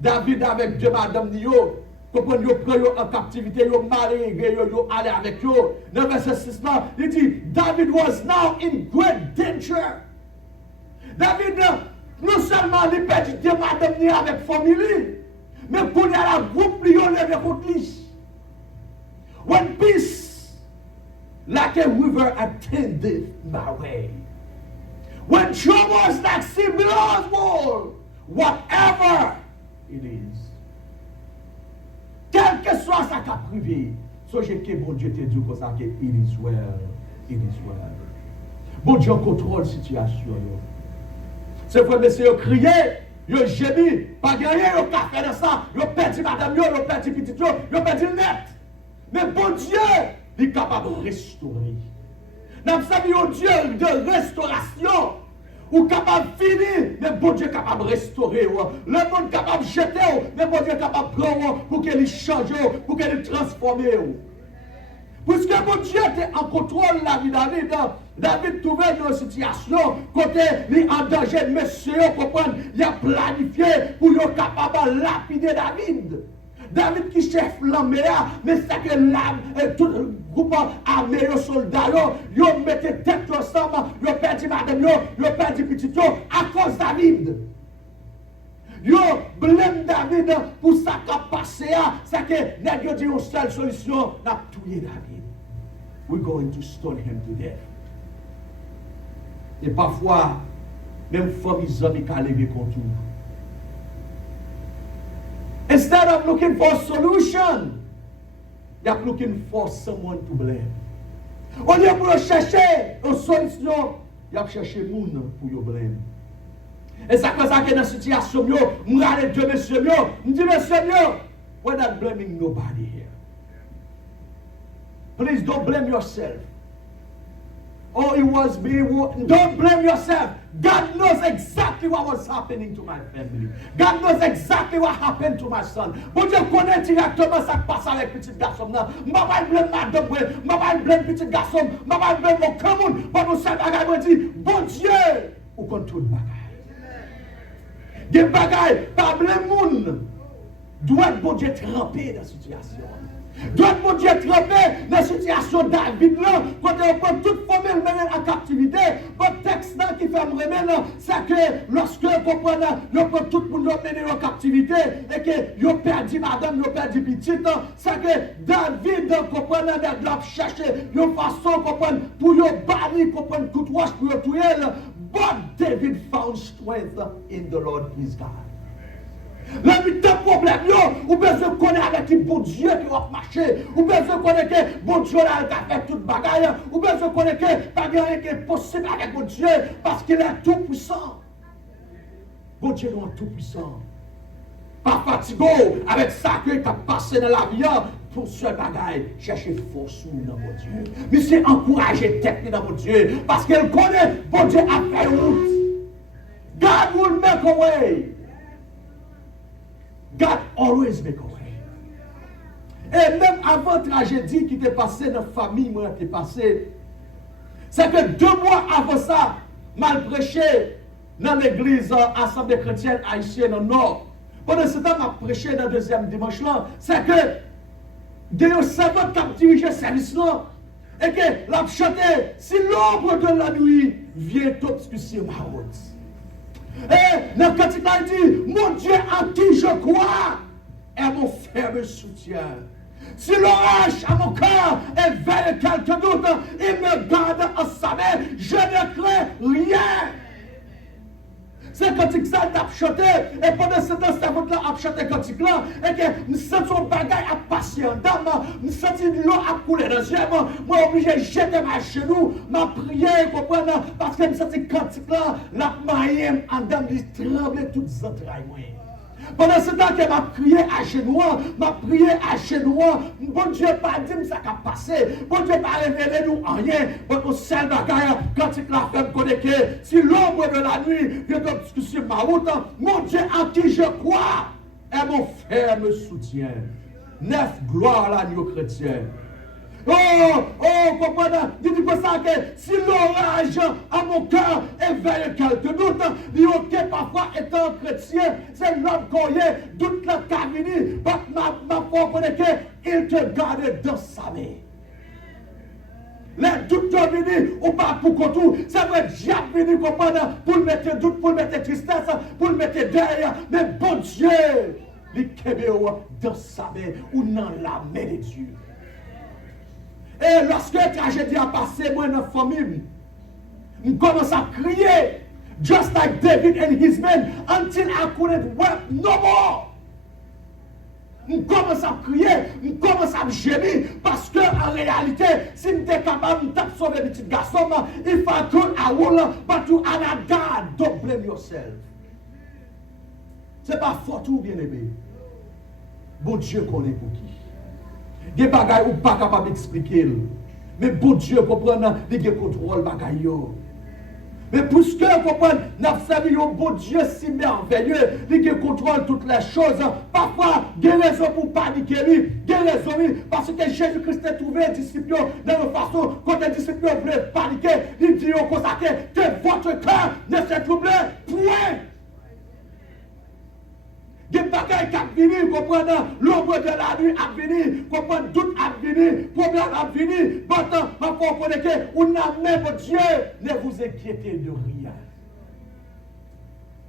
David avec deux madames yo, comprendre yo prend yo en captivité, yo marié, yo allé avec yo. Dans verset 6 là, il dit David was now in great danger. David non seulement il perdit deux madames avec famille, mais pour y aller groupe li yo levé contre lui. When peace, like a river, attendeth my way. When troubles like sea billows roll, whatever it is. Quel que soit ça qui a privé, so j'ai que bon Dieu te dit comme ça que it is well, it is well. Bon Dieu contrôle la situation. C'est vrai, monsieur, yo crié, yo gémi, pas gagné, yo café dans ça, yo perdu madame, yo perdu petit, yo perdu net. Mais bon Dieu, il est capable de restaurer. Nous avons un Dieu de restauration. Ou capable de finir, mais bon Dieu est capable de restaurer. Le monde est capable de jeter, mais bon Dieu est capable de prendre pour qu'il change, pour qu'il transforme. Puisque bon Dieu était en contrôle de la vie de David, David trouvait dans une situation, côté il est en danger, monsieur, comprendre, il a planifié pour être capable de lapider David. David qui chef l'armée, mais c'est que l'arme, tout le groupe armé, les soldats, ils mettent tête ensemble, ils perdu madame, ils perdu petit, à cause de David. Yo blâme David pour ça qui a passé, c'est que nous dit une seule solution, n'a tué David. We're going to stone him to death. Et parfois, même famille amis qui levé contre nous. Instead of looking for a solution, you're looking for someone to blame. Au lieu de chercher une solution, il a cherché moun pour vous blâmer. Et ça cause que dans la situation, je regarde Dieu, monsieur, je dis, monsieur, we're not blaming nobody here. Please don't blame yourself. Oh, it was me. Don't blame yourself. God knows exactly what was happening to my family. God knows exactly what happened to my son. Bon Dieu connaît directement ce qui passe avec petit garçon. Je ne vais pas blâmer madame, je ne vais pas blâmer petit garçon, je ne vais pas blâmer aucun monde. Bon, nous sommes bagaille, je dis, bon Dieu, ou contrôle bagaille. Des bagailles, pas blâmer monde. Doit bon Dieu tremper dans la situation. Doit bon Dieu tremper dans la situation de David là, quand on prend toute famille en captivité. Votre texte là qui fait me remettre, c'est que lorsque on prend tout le monde en captivité et que vous perdu madame, vous perdu petite, c'est que David comprend doit chercher une façon pour vous bannir, pour prendre coup de roche pour vous tuer. But David found strength in the Lord his God. Le problème, ou besoin de connaître avec qui bon Dieu qui va marcher, ou besoin de connaître que bon Dieu a fait toute bagaille, ou besoin de connaître que pas rien qui est possible avec bon Dieu parce qu'il est tout puissant. Bon Dieu est tout puissant. Pas fatigué avec ça que tu as passé dans la vie pour ce bagaille, chercher force dans mon Dieu. Mais c'est encourager tête dans mon Dieu parce qu'il connaît bon Dieu a fait route. God will make a way. God always make a way. Et même avant la tragédie qui t'est passée dans la famille, moi, qui est passée, c'est que 2 mois avant ça, mal prêché dans l'église Assemblée chrétienne haïtienne au nord. Pendant ce temps, m'a prêché dans le deuxième dimanche là, c'est que des servants qui ont dirigé le service là, et que l'a chanté, si l'ombre de la nuit vient t'obscurcir ma route. Et le cantique a dit, mon Dieu en qui je crois est mon ferme soutien. Si l'orage à mon cœur est vers quelqu'un d'autre, il me garde en sa main, je ne crains rien. C'est cantique ça t'a chanté, et pendant ce temps, cette voix-là a chanté cantique là, et que nous sentons bagaille à passer en dame, nous sentons l'eau à couler dans les yeux, moi obligé de jeter ma genou, ma prière, comprendre, parce que nous sentons cantique là, la maille en dame, il tremble toutes les entrailles. Pendant ce temps que m'a prié à genoux, bon Dieu pas dit ça qui a passé, bon Dieu pas révélé nous en rien, bon au seul bagaille, quand il l'a fait me connaître, si l'ombre de la nuit vient d'obscurcir ma route, mon Dieu en qui je crois est mon ferme soutien. 9 gloire à l'agneau chrétien. Comprenez, dis pas ça que si l'orage à mon cœur éveille quelqu'un d'autre, dit ok, parfois étant chrétien, c'est l'homme qu'on y est, toute la cavini, ma foi connaît qu'il te garde dans sa main. Les doutes venus ou pas pour qu'on tout, c'est vrai, diable venu comprendre pour le mettre doute, pour le mettre tristesse, pour le mettre derrière, mais bon Dieu, il est dans sa main ou dans la main de Dieu. Et lorsque la tragédie a passé, moi, dans la famille, je commence à crier, just like David and his men, until I couldn't weep no more. Je commence à crier, je commence à me gémir, parce que en réalité, si je suis capable de sauver les petits garçons, if I could, I will, but you are not God, don't blame yourself. Ce n'est pas fort tout, bien aimé. Bon Dieu connaît pour qui. Des bagailles ou pas capable d'expliquer. Mais bon Dieu comprend, il contrôle bagaille. Mais puisque comprend, n'a servi au bon Dieu si merveilleux, il contrôle toutes les choses. Parfois, il y a raison pour paniquer lui, il y a raison parce que Jésus-Christ a trouvé les disciples dans une façon, quand les disciples voulaient paniquer, il dit au consacré que votre cœur ne se trouble point. Des bagailles qui a venu, comprendre, l'ombre de la nuit a venu, comprendre, doute a venu, problème a venu. Pourtant, ma foi, connaît que, on a même votre Dieu, ne vous inquiétez de rien.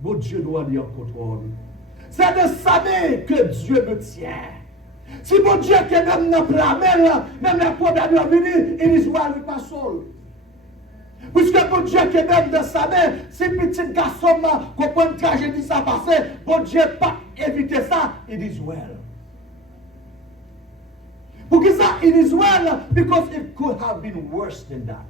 Votre Dieu doit aller en contrôle. C'est de savoir que Dieu me tient. Si mon Dieu qui est même dans la mer, même les problèmes sont venus, il dit, ouais, pas seul. Puisque mon Dieu qui est même dans sa main, si petit garçon comprend une tragédie ça passé, mon Dieu pas éviter ça, il dit well. Pourquoi ça, it is well? Because it could have been worse than that.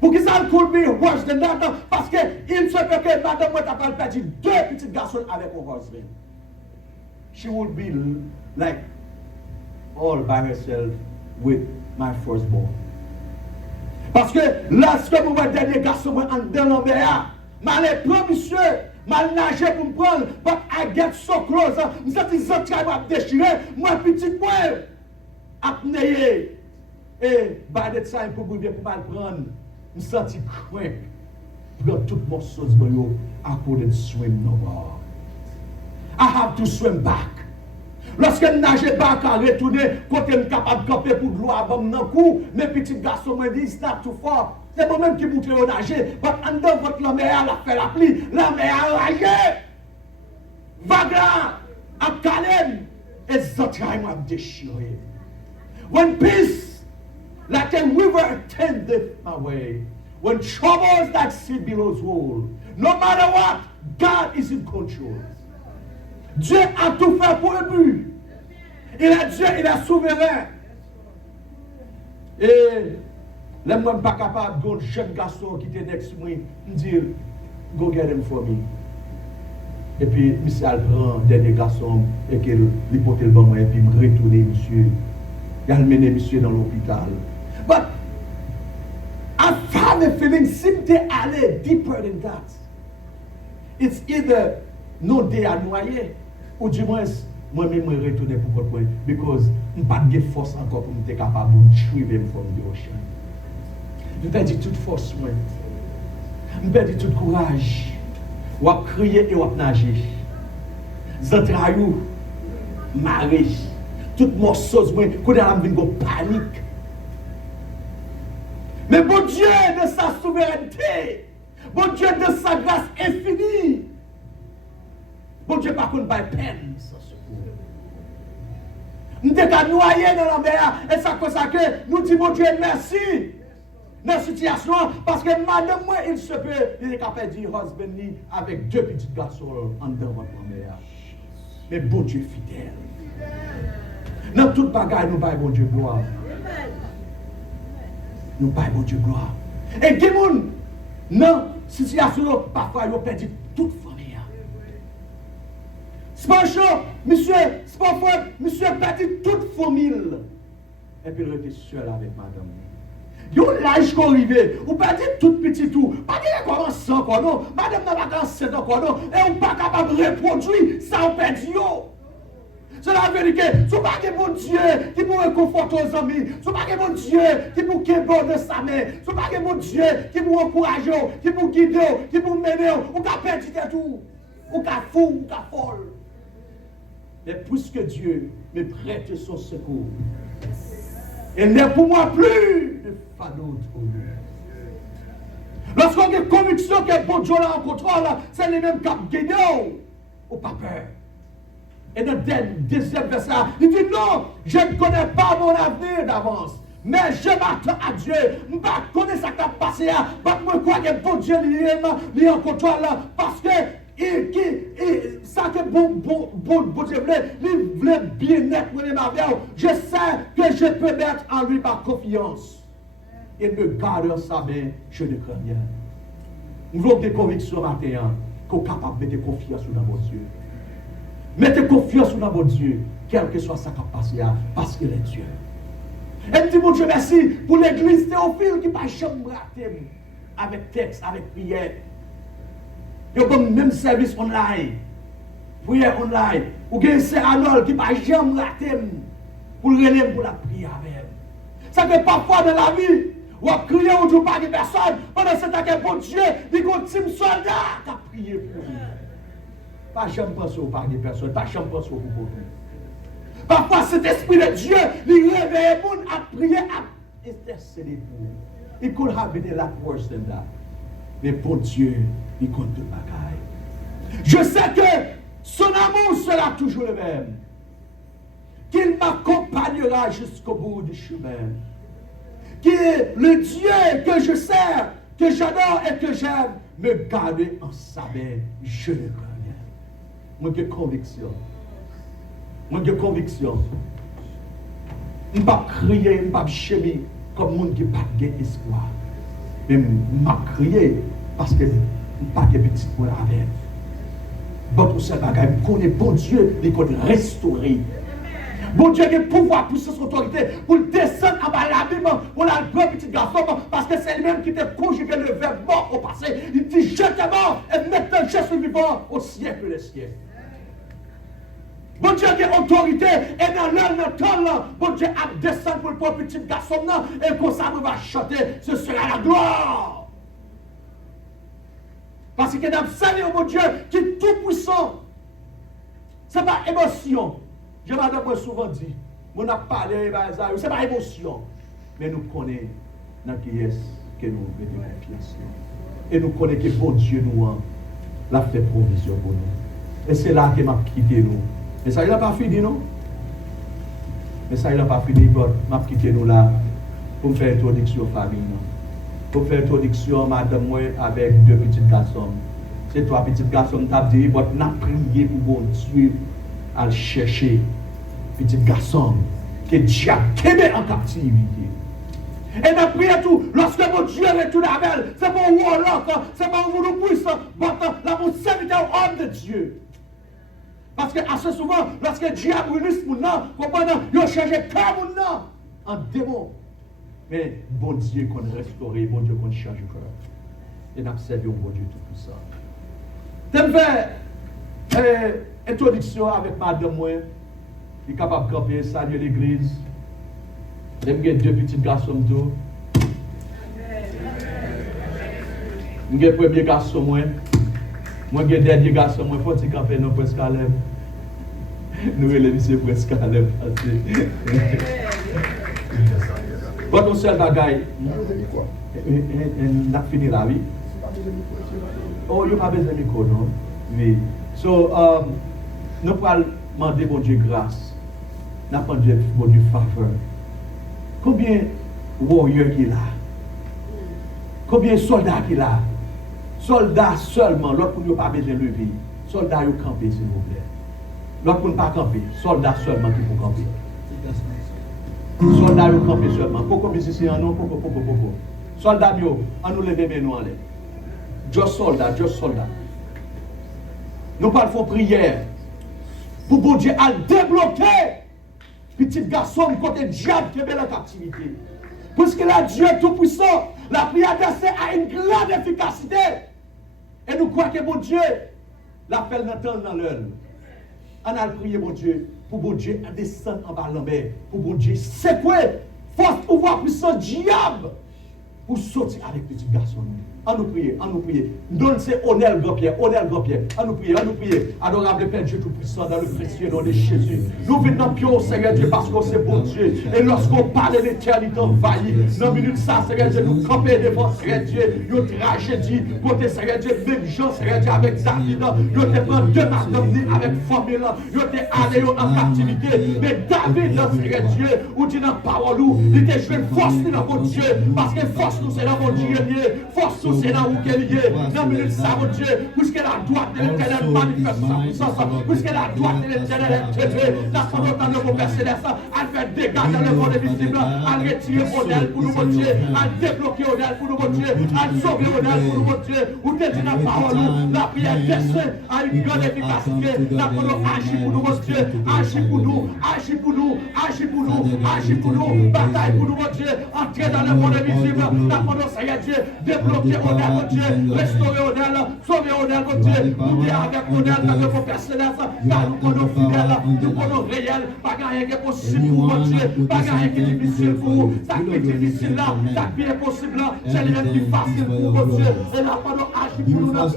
Pourquoi ça, it could be worse than that? Parce que il se peut que madame moi t'a perdu 2 petits garçons avec son husband. She would be like all by herself with my firstborn. Parce que lorsque je vois dernier garçon en dedans de mer, je prends monsieur, je nager pour me prendre, but I get so close, je me sens que je vais déchirer, moi petit point, apnée. Et by the time pour me prendre, je me sens craint, pour tout mon sauce, I couldn't swim no more. I have to swim back. Lorsque je nage pas à retourner, quand je suis capable de camper pour de l'eau à bon dans cou, mes petits garçons me disent, it's not too far. C'est moi-même qui montre au nager. Mais en dedans, votre la mer a fait la pluie, la mer a ragé. Vague là, à calme, et Zotchaim a déchiré. When peace, like a river, tendeth my way. When troubles like sea billows roll, no matter what, God is in control. Dieu a tout fait pour le but. Il est Dieu, il est souverain. Et là, moi, je ne suis pas capable d'un jeune garçon qui était next to moi, me dire, go get him for me. Et puis, monsieur prend un dernier garçon et qu'il porte le bon et puis me retourner, monsieur. Il a mené monsieur dans l'hôpital. But I have a feeling, si tu es allé deeper than that, it's either non dé à noyer, ou du moins, moi-même, je retourner pour votre point, because je n'ai pas de force encore pour me capable de suivre me from the ocean. Je perds toute force, moi. Je perds tout courage. Ou à crier et ou à nager. Zantraillou, marée, toute morceuse, moi, quand on a une panique. Mais bon Dieu de sa souveraineté, bon Dieu de sa grâce infinie, bon Dieu par contre, pas peine sans secours. Nous sommes noyés dans la mer et ça cause que nous disons, bon Dieu, merci. Dans la situation, parce que madame, moi, il se peut, il est capable de dire, husband, avec 2 petits garçons en dedans votre mère. Mais bon Dieu fidèle. Dans toute bagaille, nous baillons bon Dieu gloire. Nous baillons bon Dieu gloire. Et qui moun, dans la situation, parfois, ils ont perdu toute famille. C'est pas chaud, monsieur, c'est pas fort, monsieur a perdu toute famille. Et puis, il était seul avec madame. Yo l'âge qu'on arrive, ou pas dire tout petit tout, pas dire comment ça encore non, madame n'a pas qu'à 7 encore non, et ou pas capable de reproduire, ça on perd yo. C'est la vérité, c'est pas que bon Dieu qui pour réconforter aux amis, c'est pas que bon Dieu qui pour qu'ébor de sa main, c'est pas que bon Dieu qui pour encourager, qui pour guider, qui pour mener, ou qu'à perdre tout, ou qu'à fou, ou qu'à folle. Mais puisque Dieu me prête son secours, il n'est pour moi plus de fardeau trop lourd. Lorsqu'on a conviction que bon Dieu là en contrôle, c'est les mêmes cap guidés, ou pas peur. Et dans le deuxième verset, il dit non, je ne connais pas mon avenir d'avance, mais je m'attends à Dieu. Je ne connais pas ce qui a passé, mais je crois que bon Dieu est en contrôle parce que ça que bon Dieu voulait bien-être, je sais que je peux mettre en lui ma confiance. Il me garde sa main, je ne crains rien. Nous avons des convictions matin qu'on est capable de mettre confiance dans mon Dieu. Mettez confiance dans mon Dieu, quel que soit sa capacité, parce qu'il est Dieu. Et dis mon Dieu merci pour l'église Théophile qui n'a pas jamais raté avec texte, avec prière. Il y a le même service online, prière online. Ou bien c'est Arnold qui n'a pas jamais raté pour le relève pour la prière avec. Ça que parfois dans la vie, on a crié au Dieu par des personnes, pendant ce temps que bon Dieu, il y a un team soldat qui a prié pour lui. Pas jamais penser au par des personnes, pas jamais penser au pour nous. Parfois, cet esprit de Dieu, il réveille les gens à prier, à intercéder pour vous. It could have been a lot worse than that. Mais pour Dieu, il compte de bagaille. Je sais que son amour sera toujours le même. Qu'il m'accompagnera jusqu'au bout du chemin. Que le Dieu que je sers, que j'adore et que j'aime, me garde en sa main. Je le connais. Moi, j'ai conviction. Moi, j'ai conviction. Je ne vais pas crier, je ne vais pas chérir comme le monde qui n'a pas d'espoir. Mais je vais crier parce que je n'ai pas de petit point avec. Votre seul bagage, je connais bon Dieu, il peut restaurer. Bon Dieu a le pouvoir pour son autorité, pour descendre en bas l'abîme, pour la grand petit garçon, parce que c'est lui-même qui t'a conjugué le verbe mort au passé. Il dit je t'ai mort et maintenant je suis vivant au siècle des siècles. Bon Dieu a l'autorité et dans l'heure de temps, bon Dieu a descendu pour le petit garçon et comme ça nous va chanter, ce sera la gloire. Parce que nous avons salué mon Dieu qui est tout puissant. Ce n'est pas émotion. Je m'ai souvent dit, on a parlé, ce n'est pas émotion. Mais nous connaissons dans qui est que nous mettons confiance. Et nous connaissons que bon Dieu nous a fait provision pour nous. Et c'est là qu'il m'a quitté nous. Mais ça, il n'a pas fini, non? Mais ça, il n'a pas fini, m'a quitté nous là pour me faire introduction famille. Pour me faire introduction, madame, moi, avec deux petits garçons. C'est trois petits garçons qui t'ont dit, on a prié pour bon Dieu à chercher petit garçon que Dieu a quitté en captivité. Et nous prions tout, lorsque mon Dieu retourne avec elle, c'est pas un warlock, c'est pas un voodoo puissant, mais la mon serviteur homme de Dieu. Parce que assez souvent, lorsque Dieu a brûlé ce monde, il a changé cœur en démon. Mais bon Dieu qu'on restaure, bon Dieu qu'on change le cœur. Et nous servons bon Dieu tout puissant. Je vais faire introduction avec madame moi. Il est capable de camper, saluer l'église. J'ai deux petits garçons d'eau. J'ai le premier garçon moi. Moi j'ai le dernier garçon moi. Faut-il camper nous presque à l'aise. Nous les messieurs presque à l'aise. Votre seul bagaille. On a fini la vie. Oh, il n'y a pas besoin de micro, non? Oui. So, nous allons demander bon Dieu grâce. Nous allons demander bon Dieu faveur. Combien de warriors qu'il a? Combien de soldats qu'il a? Soldats seulement, l'autre pour ne pas besoin de lever. Soldats, ils camper, s'il vous plaît. L'autre pour ne pas camper. Soldats seulement qui faut camper. Soldats, ils camper seulement. Pourquoi musiciens, non? Pourquoi? Soldats, on nous lever, mais nous en l'air. Just soldat. Nous parlons prière pour bon Dieu à débloquer petit garçon côté diable qui est en captivité. Puisque là, Dieu est tout puissant, la prière a une grande efficacité. Et nous croyons que bon Dieu l'appelle dans l'heure. On a prié bon Dieu pour bon Dieu à descendre en bas de la mer. Pour bon Dieu secouer force pouvoir puissant diable pour sortir avec petit garçon. À nous prier. Donne c'est honneur grand-pierre. À nous prier. Adorable Père Dieu Tout-Puissant, dans le précieux nom de Jésus. Nous venons pied au Seigneur Dieu parce qu'on c'est bon Dieu. Et lorsqu'on parle de l'éternité envahie, dans une minute ça, Seigneur Dieu, nous camper devant Seigneur Dieu. Nous tragédie, côté Seigneur Dieu, même Jean, Seigneur Dieu, avec David. Nous te prenons deux matins avec formule. Nous te allé en captivité. Mais David, Seigneur Dieu, ou dit dans la parole, il te joué force dans mon Dieu. Parce que force nous c'est dans mon Dieu. Force nous c'est dans où qu'elle est. Dans minute ça, mon Dieu, puisque la droite de l'éternel manifeste sa puissance, puisque la droite de l'éternel est traitée, la sonotane de vos Mercedes, elle fait dégâts dans le monde visible, elle retire Odel pour nous, mon Dieu, elle débloque Odel pour nous, mon Dieu, elle sauve Odel pour nous, mon Dieu, ou te dit la parole, la prière descend à une grande efficacité, la parole agit pour nous, mon Dieu, agit pour nous, bataille pour nous, mon Dieu, entrer dans le monde visible, N'a pas Seigneur Dieu, débloquer Odel, mon Dieu, restaurer Odel, sauver Odel, mon Dieu, nous avec Odel, dans nos personnels, car nous connaissons fidèles, nous connaissons réels, pas rien qui est possible pour mon Dieu, pas rien qui est difficile pour vous, ça qui est difficile là, ça qui est possible là, c'est le plus facile pour mon Dieu, et là, pendant agir pour nous dans agir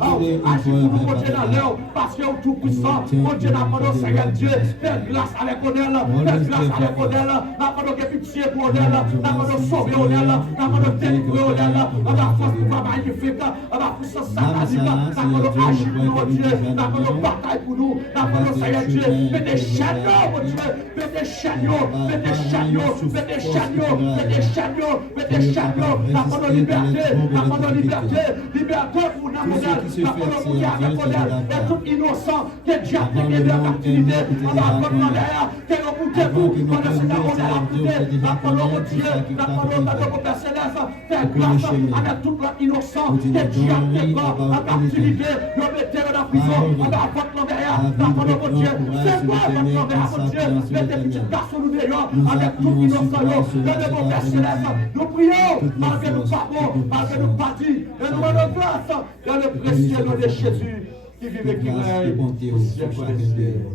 pour nous, mon Dieu, dans l'heure, parce que tout puissant, mon Dieu, n'a pas Seigneur Dieu, fais grâce avec Odel, fais grâce avec Odel, n'a pas de pitié pour Odel, n'a pas de sauver Odel, n'a pas de délivrer Odel, on a force pour magnifique, on a puissance satanique, n'a pas de agir pour nous, Dieu, n'a pas de bataille pour nous, n'a pas de Seigneur Dieu, fais des chaînes, mon Dieu, fais des chaînes, fais des chaînes, fais des chaînes, fais des chaînes, fais des chaînes, n'a pas de liberté, n'a pas de liberté, liberté pour nous, n'a pas de bouquet avec Odel, et tout innocent qui est déjà pris de captivité, on va prendre derrière, que nous bouquet vous, on a cette Odel à bouquet, n'a pas de Dieu, n'a pas de personnel, fais grâce avec tout l'innocent qui est déjà pris en captivité, nous mettez dans la prison, on va prendre derrière, n'a pas de Dieu, c'est quoi votre derrière, mon Dieu, mettez petits garçons nous dehors, avec tout innocent, dans nos personnels, nous prions, malgré nous pas bon, malgré nous pas dit, et nous rendons grâce dans le précieux nom de Jésus, qui vive et qui règne au siècle des siècles.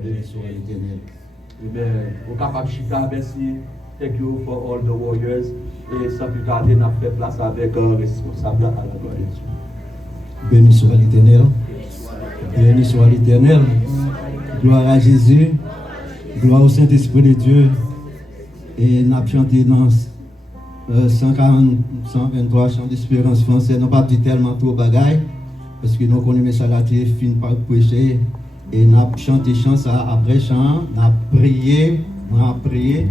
Amen. Amen. Au capable Chita, merci. Thank you for all the warriors. Et sans plus tarder, nous fait place avec un responsable à la gloire de Dieu. Béni soit l'Éternel. Béni soit l'Éternel. Gloire à Jésus. Gloire au Saint-Esprit de Dieu. Et nous avons chanté dans 123 chants d'espérance français. Nous n'avons pas dit tellement trop de bagailles. Parce que nous connaissons ça, fin par prêcher. Et nous avons chanté chant ça après chant. Nous avons prié.